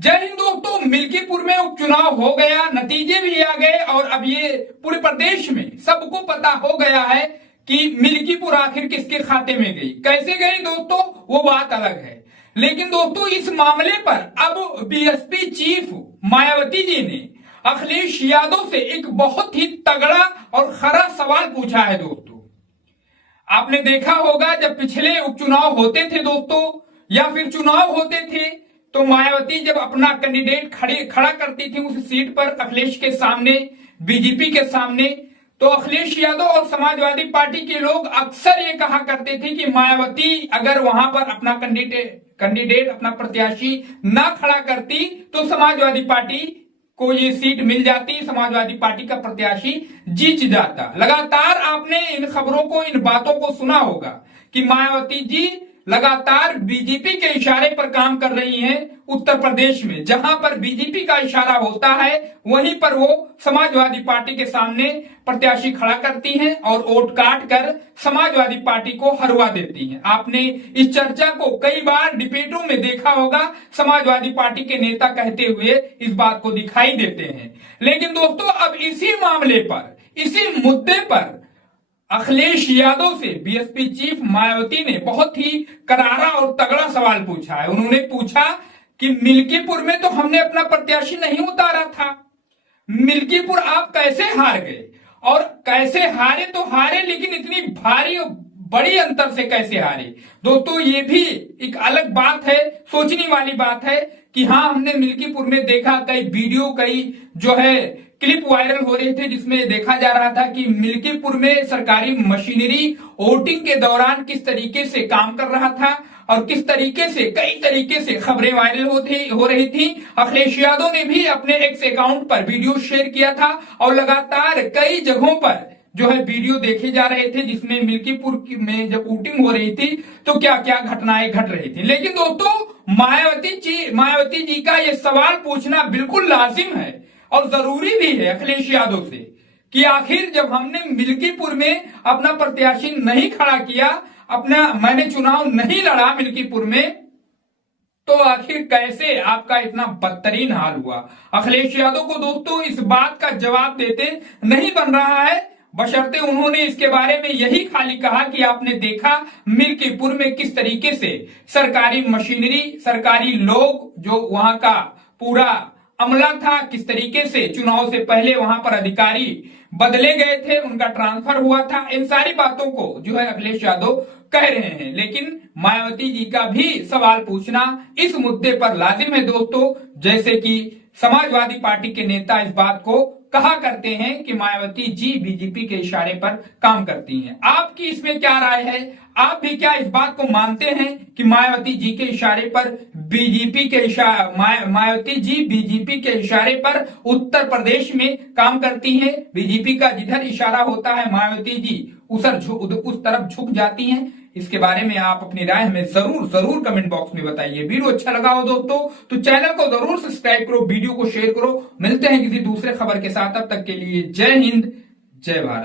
जय हिंद दोस्तों, मिल्कीपुर में उपचुनाव हो गया, नतीजे भी आ गए और अब ये पूरे प्रदेश में सबको पता हो गया है कि मिल्कीपुर आखिर किसके खाते में गई। कैसे गई दोस्तों वो बात अलग है, लेकिन दोस्तों इस मामले पर अब बीएसपी चीफ मायावती जी ने अखिलेश यादव से एक बहुत ही तगड़ा और खरा सवाल पूछा है। दोस्तों आपने देखा होगा जब पिछले उपचुनाव होते थे दोस्तों या फिर चुनाव होते थे तो मायावती जब अपना कैंडिडेट खड़ा करती थी उस सीट पर अखिलेश के सामने, बीजेपी के सामने, तो अखिलेश यादव और समाजवादी पार्टी के लोग अक्सर ये कहा करते थे कि मायावती अगर वहां पर अपना कैंडिडेट अपना प्रत्याशी ना खड़ा करती तो समाजवादी पार्टी को ये सीट मिल जाती, समाजवादी पार्टी का प्रत्याशी जीत जाता। लगातार आपने इन खबरों को, इन बातों को सुना होगा कि मायावती जी लगातार बीजेपी के इशारे पर काम कर रही हैं। उत्तर प्रदेश में जहां पर बीजेपी का इशारा होता है वहीं पर वो समाजवादी पार्टी के सामने प्रत्याशी खड़ा करती हैं और वोट काट कर समाजवादी पार्टी को हरवा देती हैं। आपने इस चर्चा को कई बार डिबेटों में देखा होगा, समाजवादी पार्टी के नेता कहते हुए इस बात को दिखाई देते हैं। लेकिन दोस्तों अब इसी मामले पर, इसी मुद्दे पर अखिलेश यादव से बीएसपी चीफ मायावती ने बहुत ही करारा और तगड़ा सवाल पूछा है। उन्होंने पूछा कि मिल्कीपुर में तो हमने अपना प्रत्याशी नहीं उतारा था, मिल्कीपुर आप कैसे हार गए? और कैसे हारे तो हारे, लेकिन इतनी भारी और बड़ी अंतर से कैसे हारे? दोस्तों ये भी एक अलग बात है, सोचने वाली बात है कि हाँ हमने मिल्कीपुर में देखा, कई वीडियो, कई जो है क्लिप वायरल हो रहे थे जिसमें देखा जा रहा था कि मिल्कीपुर में सरकारी मशीनरी वोटिंग के दौरान किस तरीके से काम कर रहा था और किस तरीके से, कई तरीके से खबरें वायरल हो रही थी। अखिलेश यादव ने भी अपने एक्स अकाउंट पर वीडियो शेयर किया था और लगातार कई जगहों पर जो है वीडियो देखे जा रहे थे जिसमें मिल्कीपुर में जब वोटिंग हो रही थी तो क्या क्या घटनाएं घट रही थी। लेकिन दोस्तों मायावती जी का ये सवाल पूछना बिल्कुल लाजिम है और जरूरी भी है अखिलेश यादव से कि आखिर जब हमने मिल्कीपुर में अपना प्रत्याशी नहीं खड़ा किया, मैंने चुनाव नहीं लड़ा मिल्कीपुर में, तो आखिर कैसे आपका इतना बदतरीन हाल हुआ? अखिलेश यादव को दोस्तों इस बात का जवाब देते नहीं बन रहा है, बशर्ते उन्होंने इसके बारे में यही खाली कहा कि आपने देखा मिल्कीपुर में किस तरीके से सरकारी मशीनरी, सरकारी लोग, जो वहां का पूरा अमला था, किस तरीके से चुनाव से पहले वहां पर अधिकारी बदले गए थे, उनका ट्रांसफर हुआ था। इन सारी बातों को जो है अखिलेश यादव कह रहे हैं, लेकिन मायावती जी का भी सवाल पूछना इस मुद्दे पर लाजिम है दोस्तों। जैसे कि समाजवादी पार्टी के नेता इस बात को कहा करते हैं कि मायावती जी बीजेपी के इशारे पर काम करती हैं। आपकी इसमें क्या राय है? आप भी क्या इस बात को मानते हैं कि मायावती जी के इशारे पर मायावती जी बीजेपी के इशारे पर उत्तर प्रदेश में काम करती हैं? बीजेपी का जिधर इशारा होता है मायावती जी उस तरफ झुक जाती हैं। इसके बारे में आप अपनी राय हमें जरूर कमेंट बॉक्स में बताइए। वीडियो अच्छा लगा हो दोस्तों तो चैनल को जरूर सब्सक्राइब करो, वीडियो को शेयर करो। मिलते हैं किसी दूसरे खबर के साथ, तब तक के लिए जय हिंद, जय भारत।